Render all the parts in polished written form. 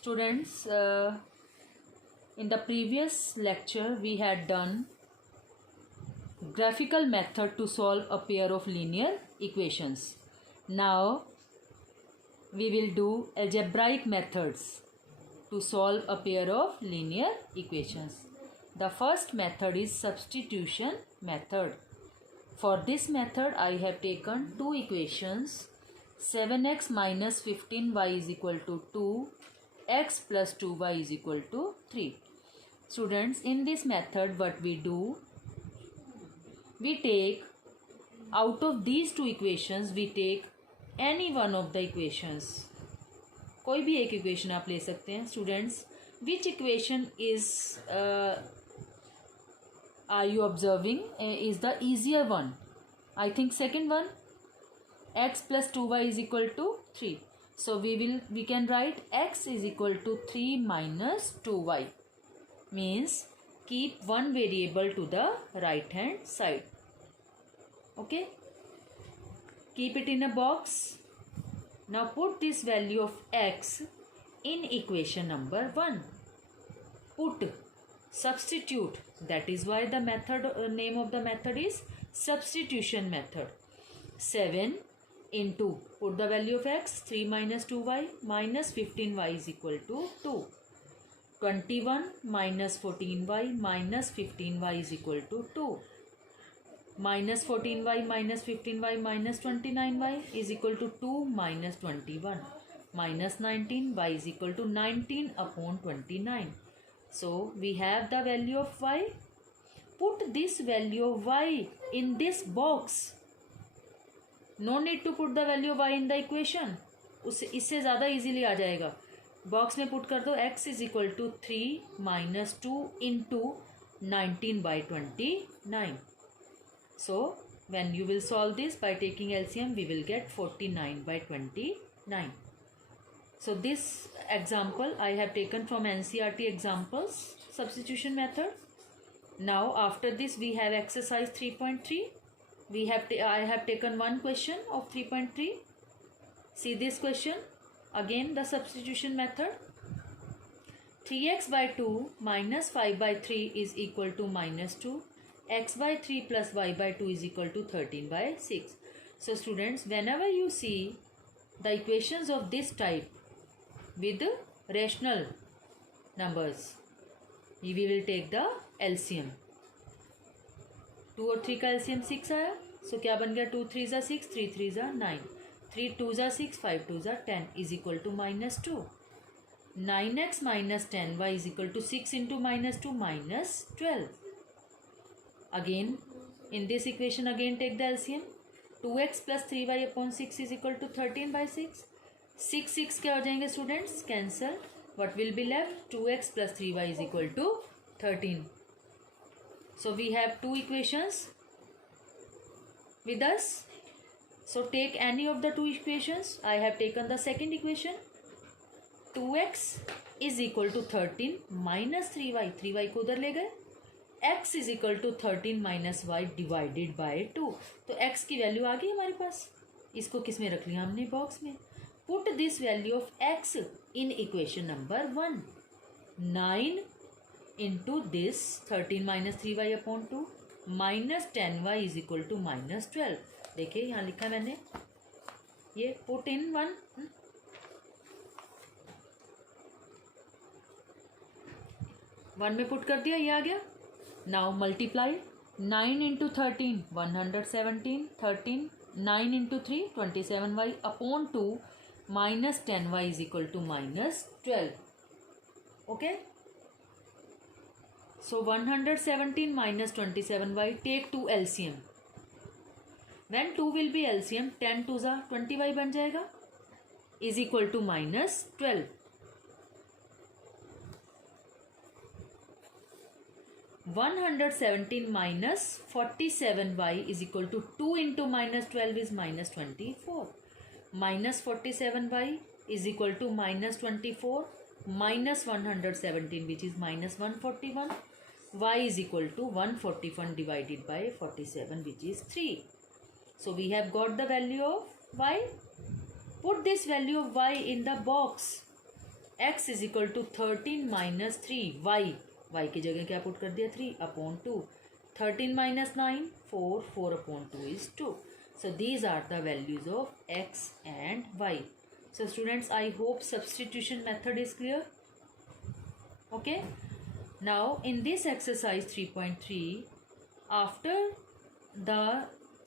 Students, in the previous lecture we had done graphical method to solve a pair of linear equations. Now we will do algebraic methods to solve a pair of linear equations. The first method is substitution method. For this method I have taken two equations, 7x minus 15y is equal to 2, x plus 2y is equal to 3. Students, in this method what we do, we take out of these two equations, we take any one of the equations. कोई भी एक equation आप ले सकते हैं. Students, which equation is are you observing is the easier one? I think second one, x plus 2y is equal to 3. So we can write x is equal to 3 minus 2y, means keep one variable to the right hand side. Okay, keep it in a box. Now put this value of x in equation number 1. Put, substitute, that is why the method name of the method is substitution method. 7 into, put the value of x, 3 minus 2y minus 15y is equal to 2. 21 minus 14y minus 15y is equal to 2. Minus 14y minus 15y minus 29y is equal to 2 minus 21. Minus 19y is equal to 19 upon 29. So we have the value of y. Put this value of y in this box. No need to put the value of y in the equation. इससे ज़्यादा easily आ जाएगा. Box में put कर दो x is equal to 3 minus 2 into 19 by 29. So when you will solve this by taking LCM, we will get 49 by 29. So this example I have taken from NCERT examples substitution method. Now after this we have exercise 3.3. I have taken one question of 3.3. See this question. Again the substitution method. 3x by 2 minus 5 by 3 is equal to minus 2. X by 3 plus y by 2 is equal to 13 by 6. So students, whenever you see the equations of this type with rational numbers, we will take the LCM. 2 और 3 का LCM 6 आया. So क्या बन गया? 2 3 ज़ा 6, 3 3 ज़ा 9, 3 2 ज़ा 6, 5 2 ज़ा 10 is equal to minus 2. 9x minus 10y is equal to 6 into minus 2 minus 12. Again in this equation again take the LCM. 2x plus 3y upon 6 is equal to 13 by 6. 6 6 क्या हो जाएंगे students? Cancel. What will be left? 2x plus 3y is equal to 13. So we have two equations with us. So take any of the two equations. I have taken the second equation. 2x is equal to 13 minus 3y. 3y को उधर ले गए. x is equal to 13 minus y divided by 2. तो x की value आ गई हमारे पास. इसको किस में रख लिया हमने? बॉक्स में. Put this value of x in equation number 1. 9 into this 13 minus 3y upon 2 minus 10y is equal to minus 12. देखिए यहाँ लिखा है मैंने, ये put in 1. 1 में पुट कर दिया, ये आ गया. Now multiply 9 into 13 117, 13 9 into 3 27y upon 2 minus 10y is equal to minus 12. Okay. So 117 minus 27y, take 2 LCM. When 2 will be LCM, 10 2 ज़ा 20y बन जाएगा, is equal to minus 12. 117 minus 47y is equal to 2 into minus 12 is minus 24. Minus 47y is equal to minus 24 minus 117, which is minus 141. Y is equal to 141 divided by 47, which is 3. So we have got the value of y. Put this value of y in the box. x is equal to 13 minus 3 y की जगह क्या put कर दिया 3 upon 2 13 minus 9 4 upon 2 is 2. So these are the values of x and y. So students, I hope substitution method is clear. Okay, now in this exercise 3.3, after the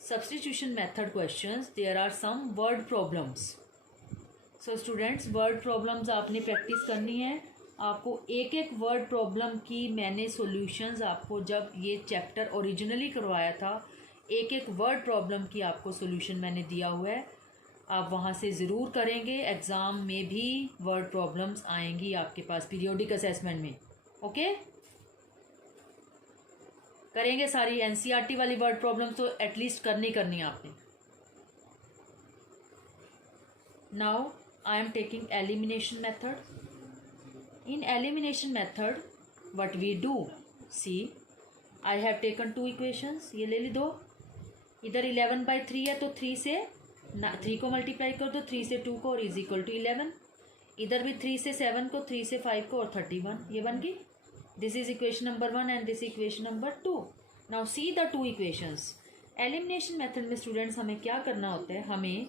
substitution method questions there are some word problems. So students, word problems आपने practice करनी है. आपको एक एक word problem की मैंने solutions आपको जब ये चैप्टर ओरिजिनली करवाया था एक एक वर्ड प्रॉब्लम की आपको सॉल्यूशन मैंने दिया हुआ है. आप वहाँ से ज़रूर करेंगे. एग्ज़ाम में भी वर्ड प्रॉब्लम्स आएंगी आपके पास पीरियोडिक असेसमेंट में. ओके, करेंगे सारी एनसीईआरटी वाली वर्ड प्रॉब्लम तो एटलीस्ट करनी है आपने. Now I am taking elimination method. In elimination method, what we do? See, I have taken two equations. ये ले ली दो. इधर 11/3 है तो 3 से 3 को मल्टीप्लाई कर दो 3 से 2 को और इज इक्वल टू 11. इधर भी 3 से 7 को 3 से 5 को और 31. ये बन गई. This is equation number 1 and this equation number 2. Now see the two equations. Elimination method में स्टूडेंट्स हमें क्या करना होता है? हमें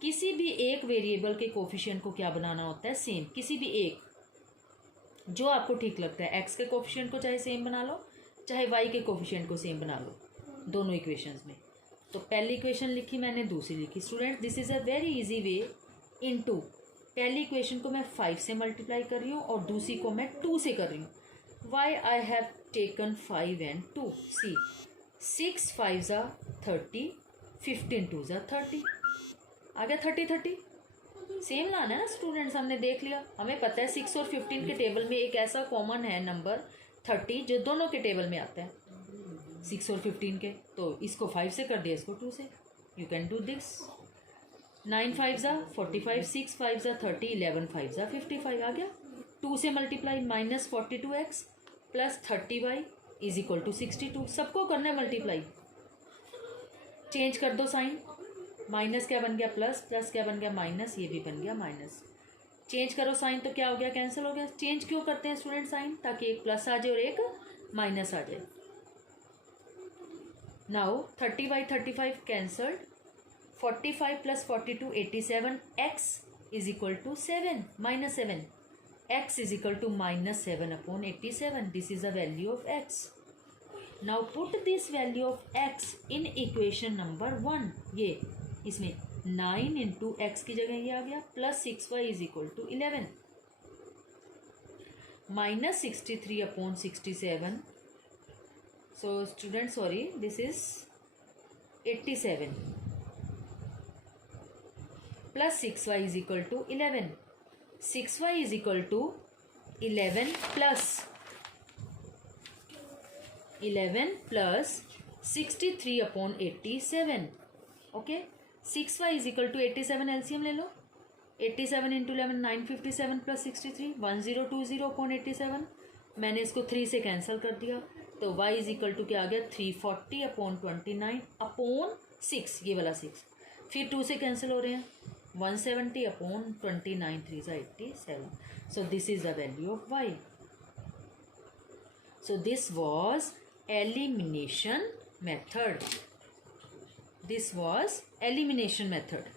किसी भी एक वेरिएबल के कोफिशिएंट को क्या बनाना होता है? सेम. किसी भी एक जो आपको ठीक लगता है. एक्स के कोफिशिएंट को चाहे सेम बना लो चाहे वाई के कोफिशिएंट को सेम बना लो दोनों इक्वेशंस में. तो पहली इक्वेशन लिखी मैंने, दूसरी लिखी. Student, this is a very easy way. Into पहली इक्वेशन को मैं 5 से मल्टीप्लाई कर रही हूँ और दूसरी को मैं 2 से कर रही हूँ. Why I have taken 5 and 2. See 6 5 ज़ा 30 15 2 ज़ा 30. आ गया 30. सेम लाना है ना स्टूडेंट्स. हमने देख लिया. हमें पता है 6 और 15 के टेबल में एक ऐसा कॉमन है नंबर 30 जो दोनों के टेबल में आता है 6 और 15 के. तो इसको 5 से कर दिया, इसको 2 से. You can do this. 9 5 ज़ा 45 6 5 ज़ा 30 11 5 ज़ा 55. आ गया. 2 से multiply minus 42x plus 30y is equal to 62. सबको करना है मल्टीप्लाई. चेंज कर दो साइन. माइनस क्या बन गया प्लस, प्लस क्या बन गया माइनस, ये भी बन गया माइनस. चेंज करो साइन तो क्या हो गया? कैंसिल हो गया. चेंज क्यों करते हैं स्टूडेंट साइन? ताकि एक प्लस आ जाए और एक माइनस आ जाए. Now 30/35 cancelled. 45 plus 42 87. X is equal to 7 minus 7. X is equal to minus 7 upon 87. This is the value of x. Now put this value of x in equation number 1. ये इसमें 9 into x की जगह ये आ गया plus 6y is equal to 11 minus 63 upon 67. So student sorry, this is 87 plus 6y is equal to 11. 6y is equal to 11 plus 63 upon 87. Okay, 6y is equal to 87. LCM ले लो. 87 into 11 957 plus 63 1020 upon 87. मैंने इसको 3 से cancel कर दिया तो y is equal to क्या आ गया 340 अपॉन 29 अपॉन 6. ये वाला 6 फिर 2 से कैंसिल हो रहे हैं. 170 upon 29 3 87. So this is the value of y. So this was elimination method. This was elimination method.